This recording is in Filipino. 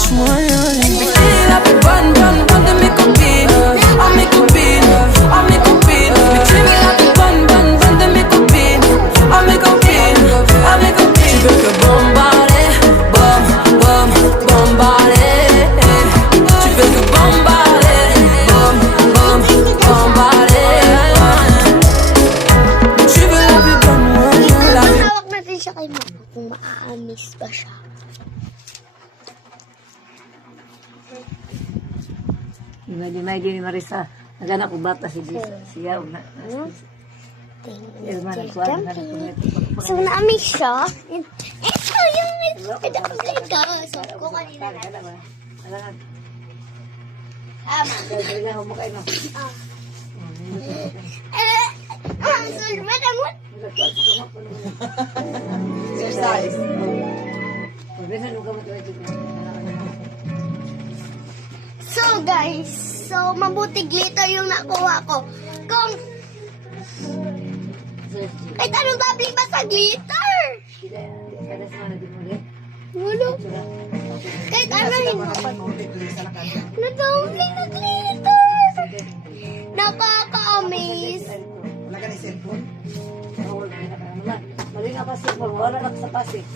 lâche-moi. La plus bonne, bonne, bonne de mes copines. Oh mes copines, oh mes copines. Mais tu es la plus bonne, bonne, bonne de mes copines. Oh mes copines, oh mes copines. Tu veux que bombarder, bom, bom, bombarder. Tu veux que bombarder, bom, bom, bombarder. Tu veux la plus bonne, moi, la plus. Tawag natin siya kay mama kung maaamis ba siya. May din ni Marisa. Nagana ko bata si Lisa. Siya na. So, naamis siya. Ito yung pinakablita. So, ko kanina na. Tama. Sulman amon. Exercise. So, guys. So, mabuti glitter yung nakuha ko. Kung kahit anong babling ba sa glitter? Wala. Kahit ano yung nadawling na glitter. Nakaka-amaze. Wala ka ni cellphone? Mali nga pa cellphone. Wala na sa pasig.